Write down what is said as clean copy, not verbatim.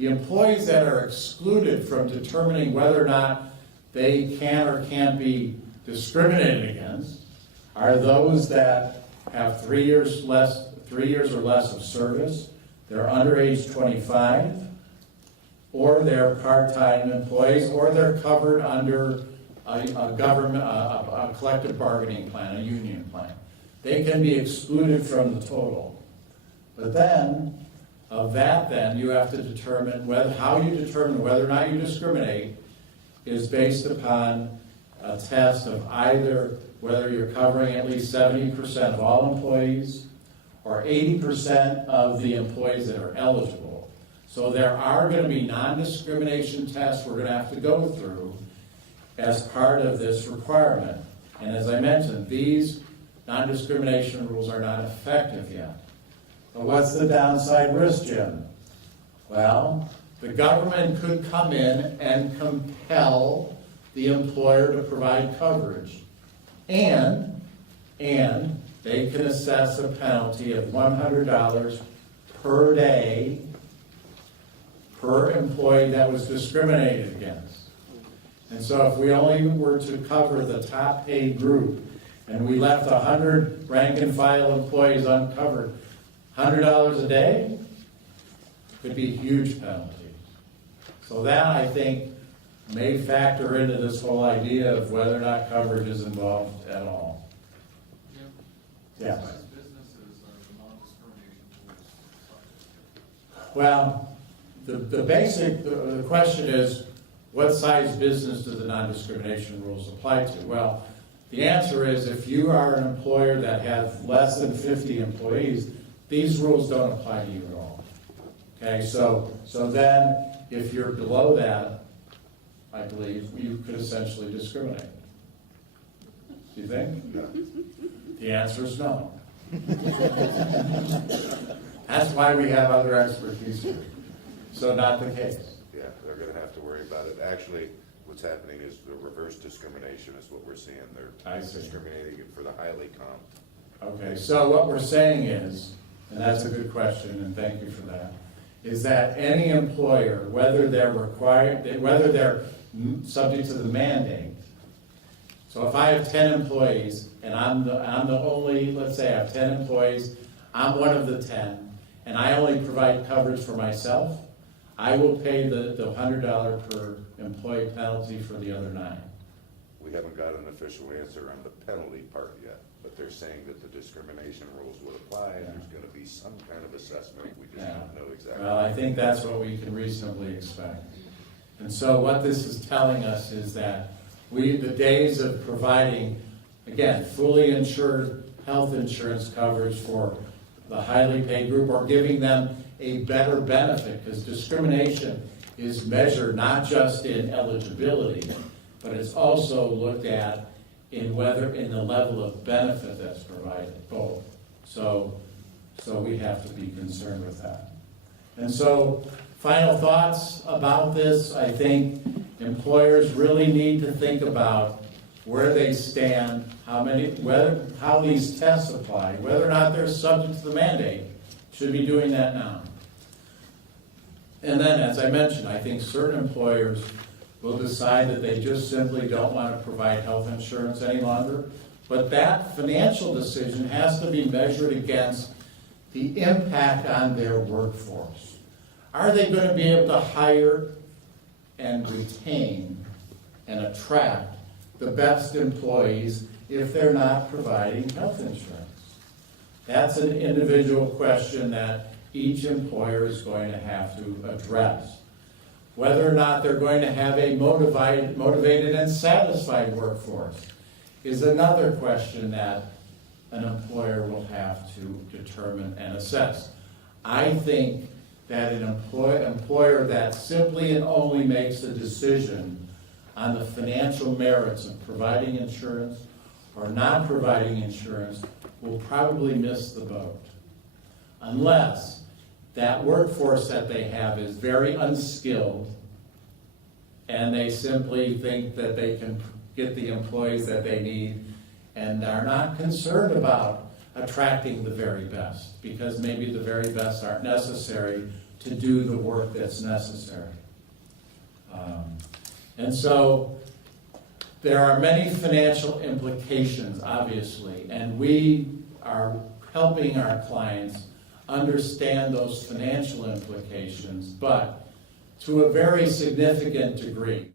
The employees that are excluded from determining whether or not they can or can't be discriminated against are those that have 3 years or less of service, they're under age 25, or they're part-time employees, or they're covered under a government, a collective bargaining plan, a union plan. They can be excluded from the total. But then, of that then, you have to determine how you determine whether or not you discriminate is based upon a test of either whether you're covering at least 70% of all employees or 80% of the employees that are eligible. So there are going to be non-discrimination tests we're going to have to go through as part of this requirement. And as I mentioned, these non-discrimination rules are not effective yet. But what's the downside risk, Jim? Well, the government could come in and compel the employer to provide coverage. And they can assess a penalty of $100 per day per employee that was discriminated against. And so if we only were to cover the top paid group and we left 100 rank and file employees uncovered, $100 a day could be huge penalties. So that, I think, may factor into this whole idea of whether or not coverage is involved at all. Yeah. Businesses are the non-discrimination rules. Well, the question is, what size business do the non-discrimination rules apply to? Well, the answer is if you are an employer that has less than 50 employees, these rules don't apply to you at all. Okay, so then if you're below that, I believe you could essentially discriminate. Do you think? No. The answer is no. That's why we have other expertise here. So not the case. Yeah, they're gonna have to worry about it. Actually, what's happening is the reverse discrimination is what we're seeing. I They're see. discriminating for the highly comped. Okay, so what we're saying is, and that's a good question, and thank you for that, is that any employer, whether they're subject to the mandate, so if I have 10 employees, and I'm the only, let's say I have 10 employees, I'm one of the 10, and I only provide coverage for myself, I will pay the $100 per employee penalty for the other 9. We haven't got an official answer on the penalty part yet, but they're saying that the discrimination rules would apply, and there's gonna be some kind of assessment. We just don't know exactly. Well, I think that's what we can reasonably expect. And so what this is telling us is that the days of providing, again, fully insured health insurance coverage for the highly paid group or giving them a better benefit, because discrimination is measured not just in eligibility, but it's also looked at in the level of benefit that's provided, both. So we have to be concerned with that. And so, final thoughts about this. I think employers really need to think about where they stand, how these tests apply, whether or not they're subject to the mandate. Should be doing that now. And then, as I mentioned, I think certain employers will decide that they just simply don't want to provide health insurance any longer. But that financial decision has to be measured against the impact on their workforce. Are they going to be able to hire and retain and attract the best employees if they're not providing health insurance? That's an individual question that each employer is going to have to address. Whether or not they're going to have a motivated and satisfied workforce is another question that an employer will have to determine and assess. I think that an employer that simply and only makes a decision on the financial merits of providing insurance or not providing insurance will probably miss the boat, unless that workforce that they have is very unskilled and they simply think that they can get the employees that they need and are not concerned about attracting the very best, because maybe the very best aren't necessary to do the work that's necessary. And so there are many financial implications, obviously, and we are helping our clients understand those financial implications, but to a very significant degree.